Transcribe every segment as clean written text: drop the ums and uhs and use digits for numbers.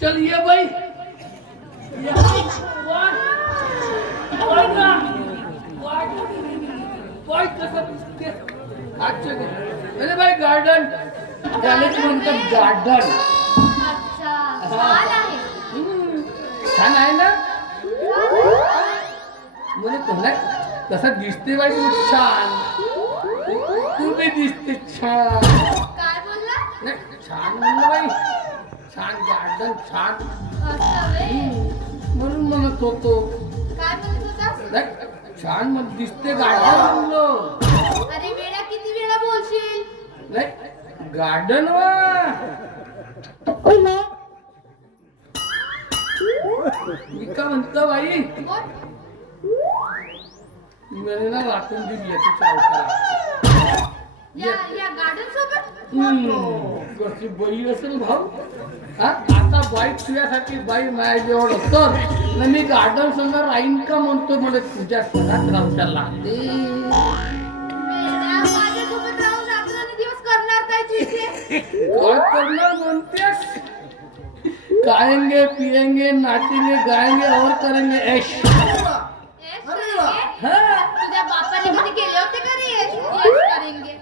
चल ये बाई अरे भाई गार्डन त्याला म्हणतात गार्डन. छान आहे ना म्हणे तुला तसं दिसते बाई तू छान. तू बी दिसते छान. काय बोलला? नाही छान म्हणलं बाई. छान गार्डन छान म्हणून म्हणत होतो. काय म्हणत होतास? नाही छान मग दिसते गार्डन म्हणलो. अरे वेळा किती वेळा बोलशील? नाही गार्डन वा मी का म्हणतो बाई मला ना राखून दिली या गार्डन सोबत कशी बाई असेल भाऊ. आता बाई तुझ्यासाठी बाई माझ्याजवळ असतो ना मी गार्डन संग राहीन का म्हणतो मला तुझ्या घरात राहूच्या लागते. माझ्यासोबत राहून रात्रंदिवस करणार काय तुझे? काय करणार म्हणतेस? खाएंगे पिएंगे नाचेंगे गाएंगे और करेंगे ऐश. तुझ्या बापाने कधी केले होते का रे ऐश करेंगे?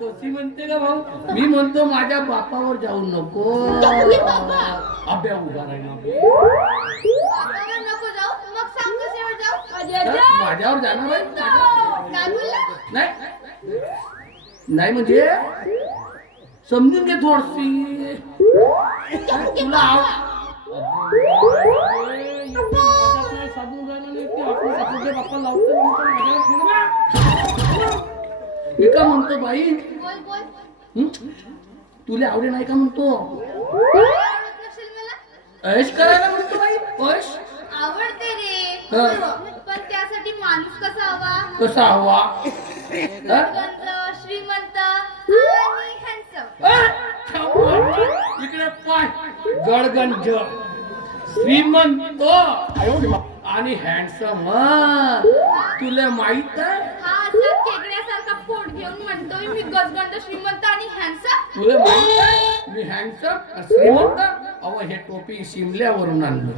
कशी म्हणते का भाऊ. मी म्हणतो माझ्या बापावर जाऊ नको. अभ्या उभा राहील नको जाऊ. मग सांग कशावर जाऊ? माझ्यावर जाणार आहे. काय बोलला? नाही नाही म्हणजे समजून घे थोडशी. तुला मी का म्हणतो बाई बोल बोल. तुला आवडे नाही का म्हणतो. ऐश करायला म्हणतो बाई. ऐश आवडते रे पण त्यासाठी माणूस कसा हवा? कसा हवा? श्रीमंत आणि हँडसम. इकडे पाय गडगंज श्रीमंत आणि हँडसम. तुला माहित आहे हा असं खेकड्यासारखा पोट घेऊन म्हणतोय मी गजगंड श्रीमंत आणि हँडसम. तुला माहित आहे मी हँडसम श्रीमंत. अव हे टोपी शिमल्यावरून आणलं.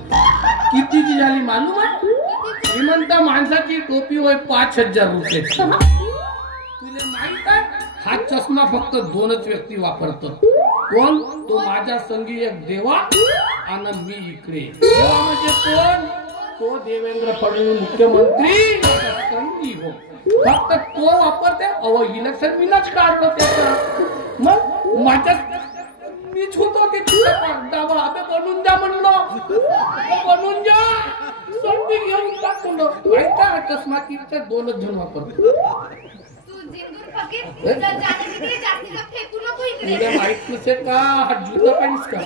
कितीची झाली मालूम आहे? श्रीमंत माणसाची टोपी होय 5,000 रुपये. तुला माहित आहे हा चष्मा फक्त 2च व्यक्ती वापरतात. कोण? तो माझ्या संगी एक देवा आणि मी इकडे. देवा म्हणजे कोण? तो देवेंद्र फडणवीस मुख्यमंत्री संगी हो. फक्त तो वापरते. अव इलेक्शन मीनच काढलं त्याचं. मग माझ्या मीच होतो ते दाबा. अबे बनून द्या म्हणलो. बनून द्या. संधी घेऊन टाकलो. माहित आहे चष्मा किती 2च जण वापरतो. माहित नसेल का हा जूता पाहिजे का?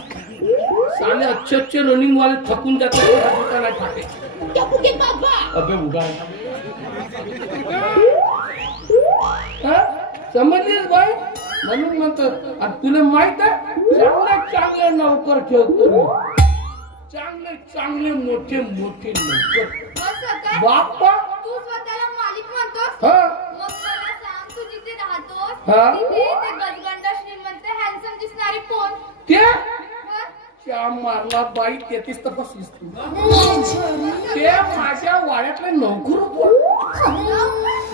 साले अच्छे अच्छे रनिंग वाले थकून जातात. जूता नाही टाके. अबे उगा समजलीस बाई. म्हणून म्हणतात आणि तुला माहित आहे चांगले नोकर ठेवतो मी. चांगले मोठे नोकर. बाप्पा तू स्वतःला मालिक म्हणतोस? मग मला सांग तू जिथे राहतोस तिथे ते गजगंड श्रीमंत हँडसम दिसणारे कोण? ते त्या मारला बाई 33 तपासलीस तू. ते माझ्या वाड्यातले नोकर होतो.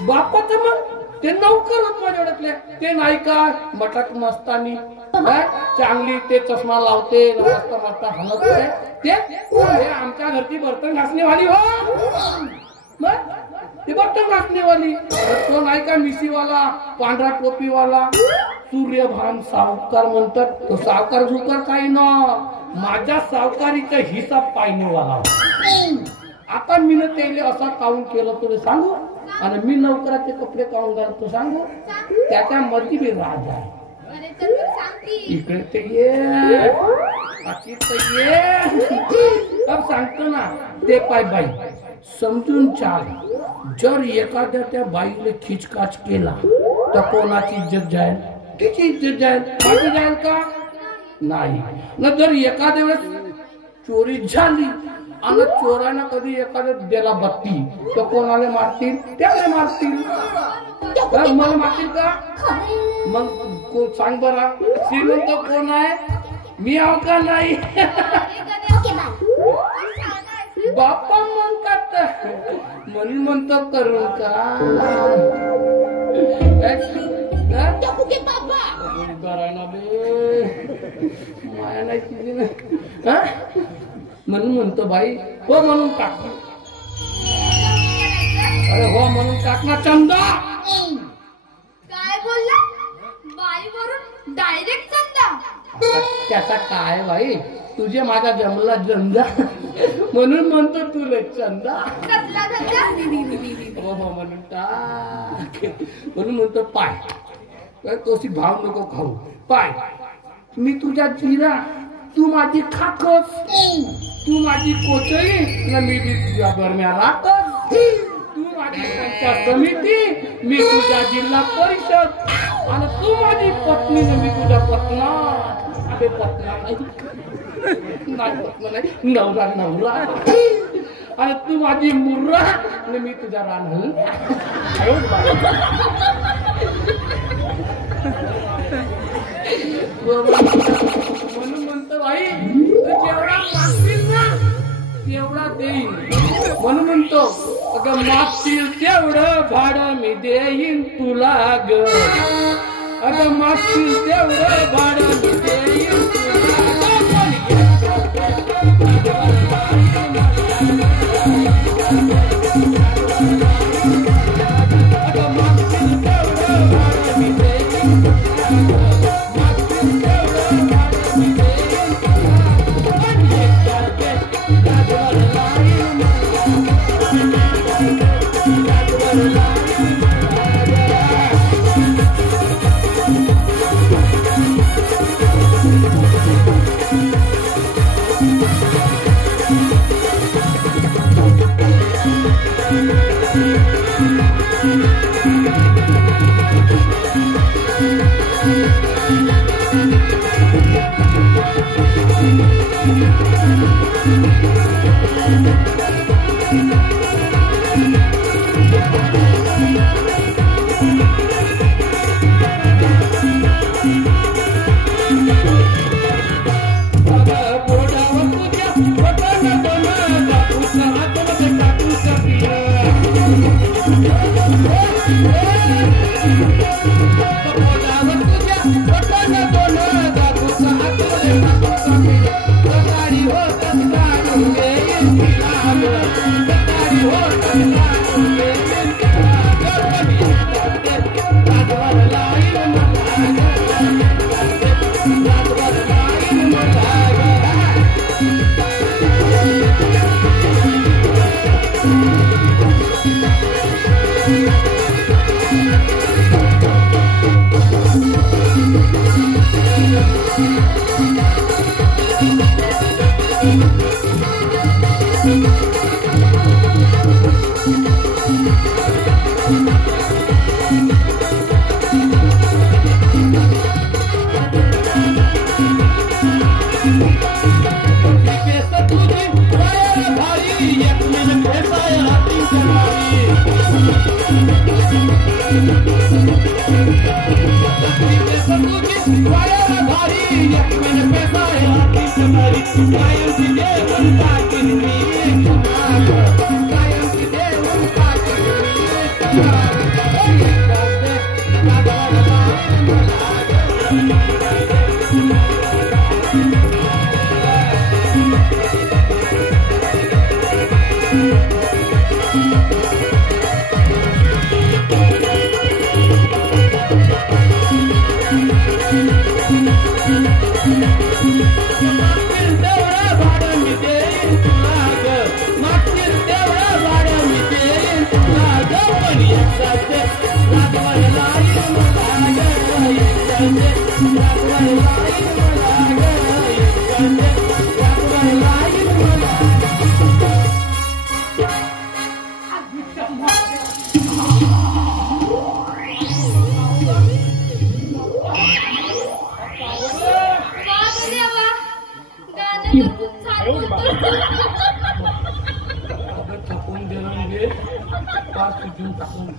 बाप्पाचं मग ते नोकर होत माझ्या वाड्यातले. ते नाही का मटाक मस्तानी चांगली ते चष्मा लावते मस्त हलत ते आमच्या घरची बर्तन घासणीवाली हो. मग ते बर्तन घासणीवाली. तो नाही का मिशीवाला पांढरा टोपीवाला सूर्यभान सावकार म्हणतात. तो सावकार झुकार काही ना माझ्या सावकारीचा हिसाब पाहिणेवाला. आता मी न त्याला असा काऊन केलं तुला सांगू. आणि मी नोकराचे कपडे काऊन घालतो सांगू. त्याच्या मध्ये मी राजा आहे. इकडे ते ये सांगतो ना ते पाय बाई समजून चाल. जर एखाद्या त्या बाईने खिचकाच केला तर कोणाची इज्जत जाईल? तिची इज्जत जाईल. माझी जाईल का? नाही ना. जर एखाद्या वेळेस चोरी झाली आणि चोरानं कधी एखाद्या दिला बत्ती तर कोणाला मारतील? त्याला मारतील. मला मारतील का? मग सांग बरा श्रीमंत कोण आहे? मी आव का नाही बाप्पा म्हणतात म्हणून म्हणतो करू का माया नाही किती ना म्हणून म्हणतो बाई हो म्हणून टाक अरे हो म्हणून टाक ना चंदा काय बोलला बाई वरून डायरेक्ट चंदा त्याचा काय बाई तुझे माझा जमला धंदा म्हणून म्हणतो तुला चंदा कसला धंदा हो हो म्हणून टाक म्हणून म्हणतो पाय तोशी भाव नको खाऊ पाय मी तुझ्या जिरा तू माझी खाकस तू माझी कोचई ना मी बी तुझ्या बरम्या राखस तू माझी पंचायत समिती मी तुझ्या जिल्हा परिषद आणि तू माझी पत्नी मी तुझ्या पत्ना अरे पत्ना नाही पत्ना नाही नवरा नवरा आणि तू माझी मुर्रा आणि मी तुझ्या रानहल म्हणून म्हणतो बाई जेवढा मागतील ना तेवढा देईन म्हणून म्हणतो अगं मागतील तेवढं भाडं मी देईन तुला ग अगं मागतील तेवढं भाडं मी देईन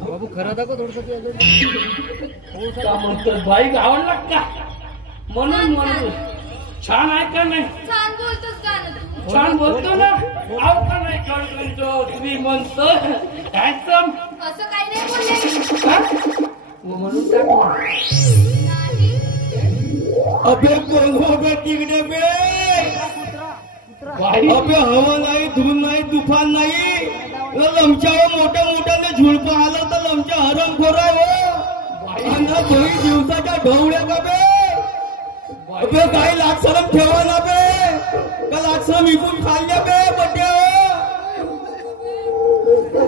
बाबू खरं दाखव थोडस बाई गावाला का म्हणून म्हणून छान आहे का नाही? छान बोलतोस गाणं तू. छान बोलतो ना. आव का नाही कळतो श्रीमंत हँडसम असं काही नाही बोलले. म्हणून टाकू. नाही. अबे कोण हो बे तिकडे बे? अबे हवा नाही, धून नाही, तुफान नाही. लमच्यावर मोठ्या मोठ्याने झुळप आलं तर लमच्या हरम खोराय हो. दिवसाच्या ढवळ्या का बे? अबे काही लाटसरम ठेवा ना बे. का लाटसरम विकून खाल्ल्या बे बट्या?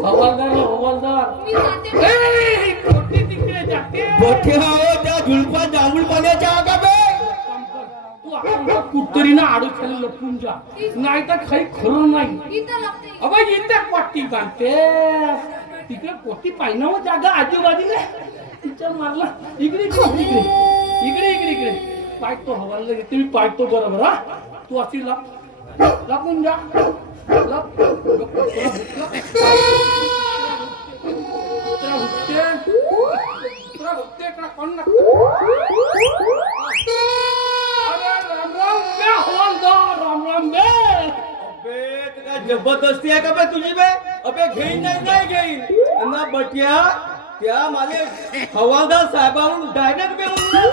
हवालदार हवालदार. मी जाते. कोटी तिकडे जाते. बट्या हो त्या झुळपा जांभूळ पाण्याच्या का बे? तू आता कुठतरी ना आडू खाली लपून जा, नाही तर काही खरं नाही. इथं लागते. अबे इथे पट्टी बांधते तिकडे पोटी पाहिजे हो जागा आजूबाजूला. तिच्या मारला इकडे इकडे इकडे इकडे इकडे इकडे पाहतो हवाला घेते मी पाहतो बरोबर. हा तू अशी लपून जा. लप कोण राम राम बे. अबे तुला जबरदस्ती आहे का बे तुझी बे? अबे घेईन नाही घेईन ना बट्या. त्या माले हवालदार साहेबांकडून डायरेक्ट बे म्हणून.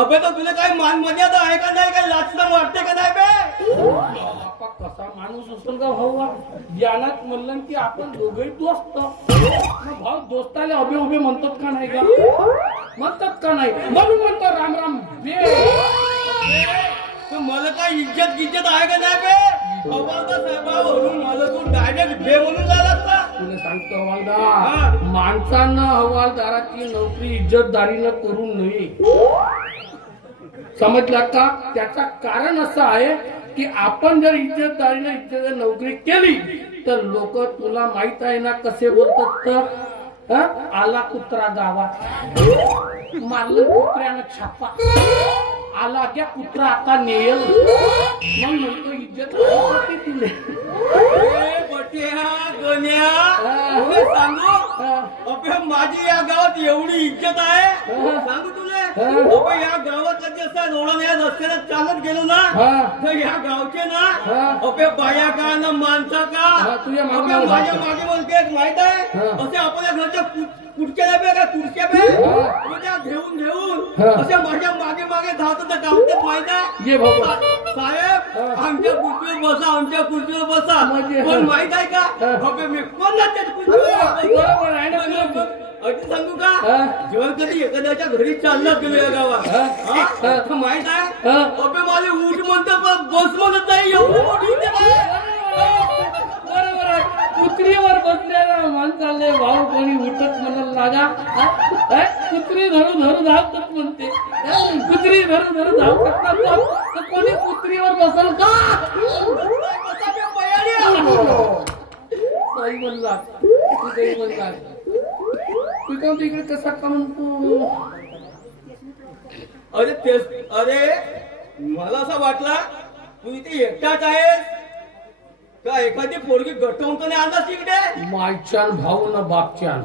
अबे तर तुला काही मान मर्यादा आहे का नाही? काही लाचलं वाटते का नाही बे? बाप्पा कसा माणूस असेल का भाऊ? ज्ञानात म्हणलं की आपण दोघंही दोस्त. भाऊ दोस्ताला उभे उभे म्हणतात का नाही का? म्हणतात का नाही? म्हणून म्हणतो राम राम बे. मला काय इज्जत आहे का नाही बे? हवालदार साहेबांवरून मला तू डायरेक्ट बे म्हणून झाला का? तुला सांगतो हवालदार, माणसानं हवालदाराची नोकरी इज्जतदारीनं करू नये. समजला का? त्याचं कारण असं आहे की आपण जर इज्जतदारीनं नोकरी केली तर लोक तुला माहित आहे ना कसे बोलतात तर आला कुत्रा गावात मारलं कुत्र्यानं छापा. आला क्या कुत्रा आता नेयल. मग म्हणतो इज्जत तुले. सांगू अबे माझी या गावात एवढी इज्जत आहे सांगू तुला. अबे या गावात कधी असं रोडून या रस्त्याला चालत गेलो ना तर या गावचे ना अबे बाया का ना माणसा का तुझ्या माझ्या मागे बोलते माहित आहे. असे आपल्या घरच्या कुठच्या बे का तुरच्या बे त्या घेऊन असे माझ्या मागे मागे धावतात गावतात माहित आहे. साहेब आमच्या खुर्चीवर बसा, आमच्या खुर्चीवर बसा. पण माहित आहे का अबे मी कोण अगदी सांगू का? जेव्हा कधी एखाद्याच्या घरी चालला गेलो या गावात माहित आहे अबे मला उठ म्हणतो पण बस म्हणत नाही. एवढी मोठी बरोबर आहे. कुत्रीवर बसलेला माणसाले भाऊ कोणी उठत म्हणायला लागा. कुत्री धरून धावतात म्हणते. कुत्री धरून धावतात तर कोणी कुत्रीवर बसल का? सही म्हणला सही म्हणला. तू का तिकडे कसा का म्हणतो? अरे मला असं वाटला तू इथे एकटाच आहेस का? एखादी पोरगी गटवून तर नाही आलास तिकडे? मायच्यान भाऊ ना बापच्यान,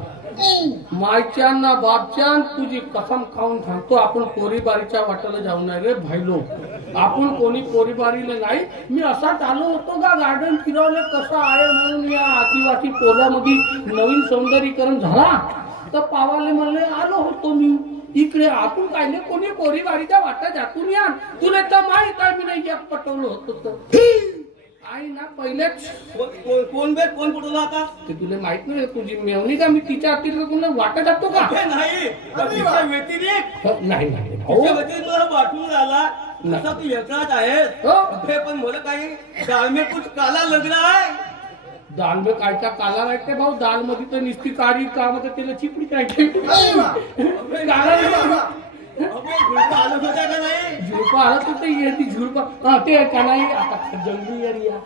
मायच्यान ना बापच्यान तुझी कसम खाऊन सांगतो आपण पोरीबारीच्या वाटाला जाऊ नाही रे भाईलो. आपण कोणी पोरीबारीला नाही. मी असाच आलो होतो का गार्डन फिरवले कसं आहे म्हणून या आदिवासी टोल्यामध्ये नवीन सौंदर्यीकरण झाला तर पावाले म्हणले आलो होतो मी इकडे. आपण काय नाही कोणी पोरीबारीच्या वाटा जातून या. तुला तर माहित आहे मी नाही पटवलं होतं आई ना पहिलेच. कोण पटवला आता ते तुला माहित नाही. तुझी मेवणी का मी तिच्या अतिरिक्त कोणाला वाटा जातो का? नाही व्यतिरिक्त नाही नाही मला वाटून आला तसा तू एकटाच आहेस. पण मला काही दाल में कुछ काला लग रहा है. दाल में कायचा काला राहते भाऊ? दाल मध्ये तर निस्ती काळी का म्हणजे त्याला चिपडी राहते. झुळपा आलं होता का नाही? झुळपा आलं तर ते येते झुळपा ते का नाही. आता जंगली एरिया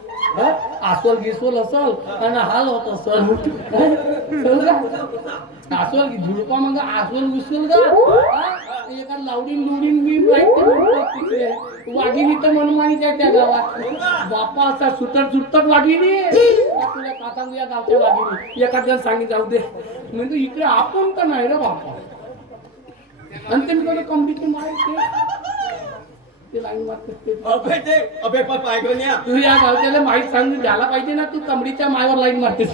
आसवल गिसवल असल आणि हाल होत असल आसवल झुळपा मग आसवल विसवल का एका लावडीन लुडीन मी तिकडे वाघिणी तर मनमानीच आहे त्या गावात. बाप्पा असा सुटत वाघिणी तुला का सांगू या गावच्या वाघिणी एखाद्या सांगी जाऊ दे म्हणजे इकडे आपण तर नाही रे बाप्पा. आणि ते मी कंपनीची माहिती ते लाईन मारते अबे पण पाहिजे न्या तू या गावच्याला माहीत सांगून द्यायला पाहिजे ना, तू कमडीच्या मायावर लाईन मारतेस.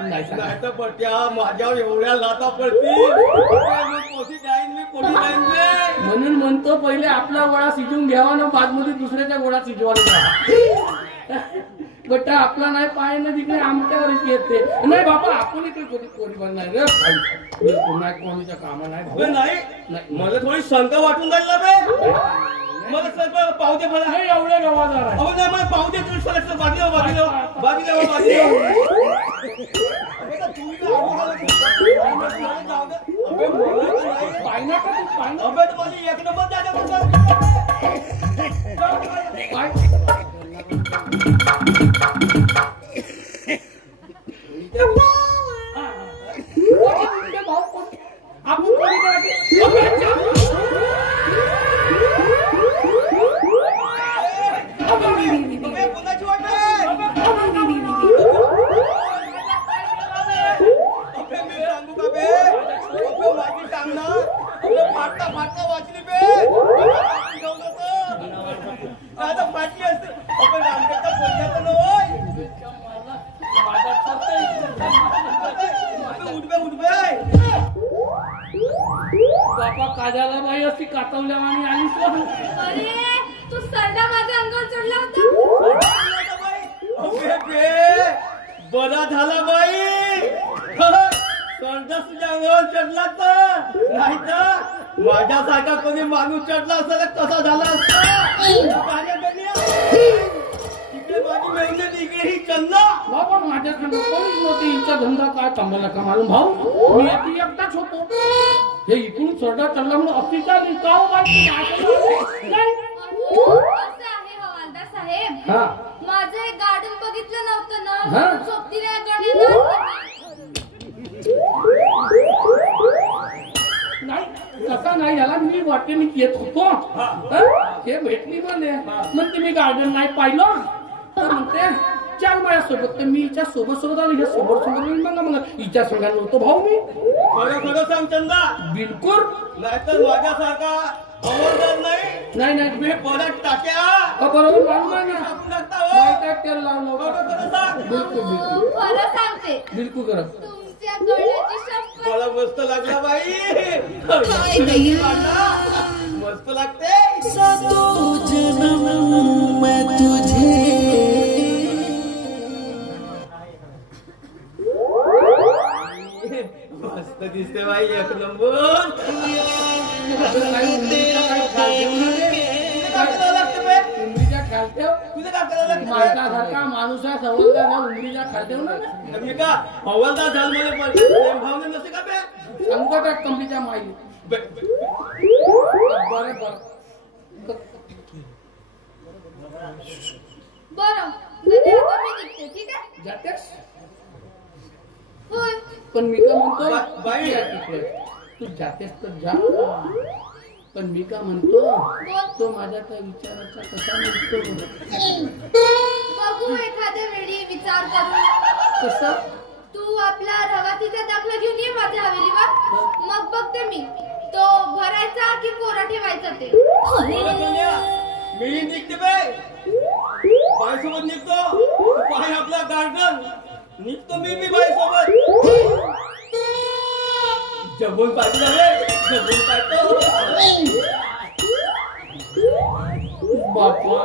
नाही तर पट्या माझ्यावर एवढ्या लाता पडतील म्हणून म्हणतो पहिले आपला गोळा शिजवून घ्यावा ना, बादमध्ये दुसऱ्याच्या गोळा शिजवायला. बट आपला नाही पाय ना तिकडे आमच्यावरच येते. नाही बाबा आपण इकडे कधी कोणी बनणार रे भाई, पुन्हा कोणीच्या कामा नाही. नाही मला थोडी शंका वाटून जायला बे. मला सर पाहू दे मला. नाही एवढे गवादार आहे. अहो नाही मला पाहू दे तुला सर बाकी एक नंबर बापा काजाला बाई अशी कातवल्या आणि आली. अरे तू सरडा माझ्या अंगावर चढला होता. बरा झाला बाई. तुझ्या अंगावर चढला तर नाही तर माझ्यासारखा कोणी माणूस चढला असता कसा झाला असता. इकडे माझी मेहनत इकडे ही चंदा. बाबा माझ्याकडे कोणीच नव्हती. हिचा धंदा काय थांबला का मालूम भाऊ, मी एकटाच होतो. हे इकडून चढा चढला म्हणून अतिशय असं आहे हवालदार साहेब. हा माझं हे गार्डन बघितलं नव्हतं हा. ना, सोबतीला गार्डन नाही कसा नाही याला मी वाटेने येत होतो. हे भेटली म्हणे, म्हणते मी गार्डन नाही पाहिलं तर म्हणते चल माझ्यासोबत. तर मी हिच्या सोबत सोबत आलो. हिच्या सोबत सोबत मग हिच्या सोबत नव्हतो भाऊ मी. खरं खरं सांग चंदा. बिलकुल नाहीतर माझ्यासारखा हवालदार नाही नाही मी परत टाक्या बरोबर मालूम आहे ना. टाकून टाकता हो. माहिती तेल लावलं खरं खरं सांग. बिलकुल बिलकुल तू खरं सांगते. बिलकुल करत. तुमच्या गळ्याची शपथ. मला मस्त लागला बाई. मस्त लागते. मस्त दिसते बाई एक नंबर. उंबरीच्या खालत्या माझ्यासारखा माणूस आहे सवलदार ना, उंबरीच्या खालत्या ना. मी का हवालदार झाल मला प्रेम भावना नसते का बे. सांगू का त्या कंपनीच्या माई बरं बरं बरं म्हणजे आता मी निघते. ठीक आहे. जातेस. होय. पण मी का म्हणतो बाई. तू जातेस तर जा. पण मी का म्हणतो तो माझ्या त्या विचाराचा कसा म्हणतो. बघू एखाद्या वेळी विचार करू. कसं तू आपला रवातीचा दाखला घेऊन ये माझ्या हवेलीवर. मग बघते मी तो भरायचा की कोरा ठेवायचा ते. मी निघते बाई. बाई सोबत निघतो. पाय आपला गार्डन निघतो मी बाई सोबत. जगून पाहिजे जगून पाहतो. बापा